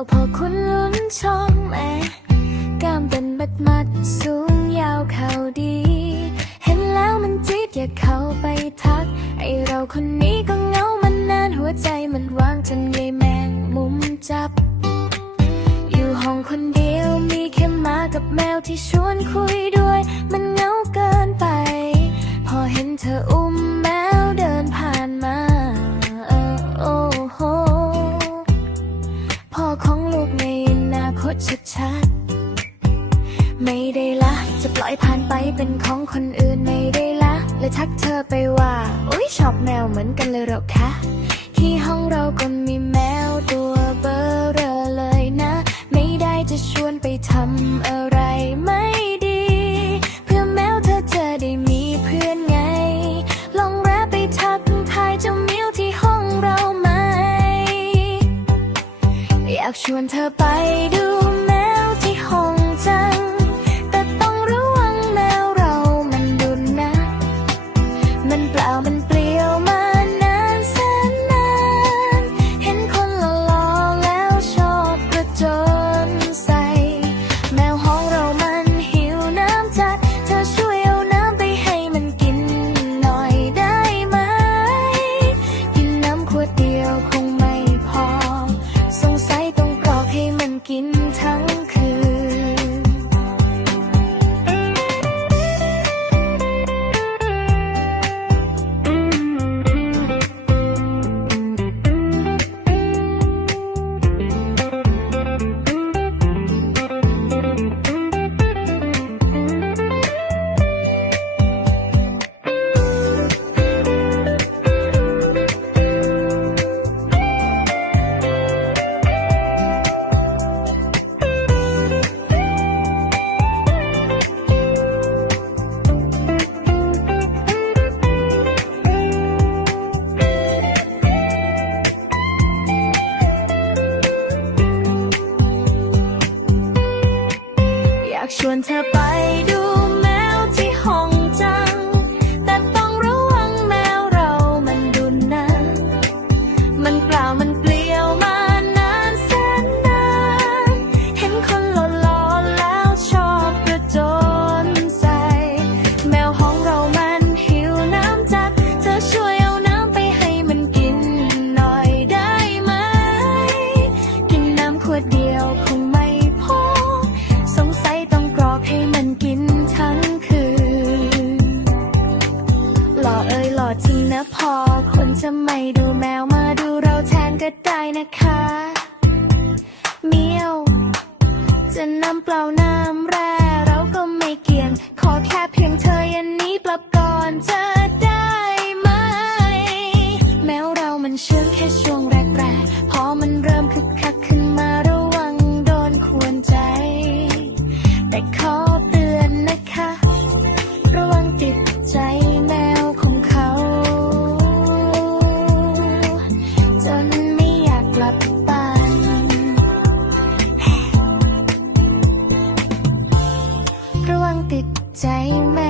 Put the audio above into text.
ชมแอกล้ามเป็นมัดมัดสูงยาวเข่าดี เห็นแล้วมันจี๊ดอยากเข้าไปทัก ไอเราคนนี้ก็เงามันนานหัวใจมันว่างจนยายแมงมุมจับ อยู่ห้องคนเดียวมีแค่หมากับแมวที่ชวนคุยด้วย ลอยผ่านไปเป็นของคนอื่นไม่ได้ละเลยทักเธอไปว่าอุ้ยชอบแมวเหมือนกันเลยหรอคะ ที่ห้องเราก็มีแมวตัวเบอร์เรอเลยนะ ไม่ได้จะชวนไปทำอะไรไม่ดี เพื่อแมวเธอจะได้มีเพื่อนไง ลองแวะไปทักทายเจ้ามียวที่ห้องเราไหมอยากชวนเธอไปดูำข ชวนเธอไปดู จะไม่ดูแมวมาดูเราแทนก็ได้นะคะเมียว จะน้ำเปล่าน้ำแร่เราก็ไม่เกี่ยง ขอแค่เพียงเธอยันนี้ปรับก่อนจะได้ไหม แมวเรามันเชื่องแค่ช่วงแรกๆ พอมันเริ่มคึกคักขึ้นมาระวังโดนควรใจ แต่ขอ ใจแมว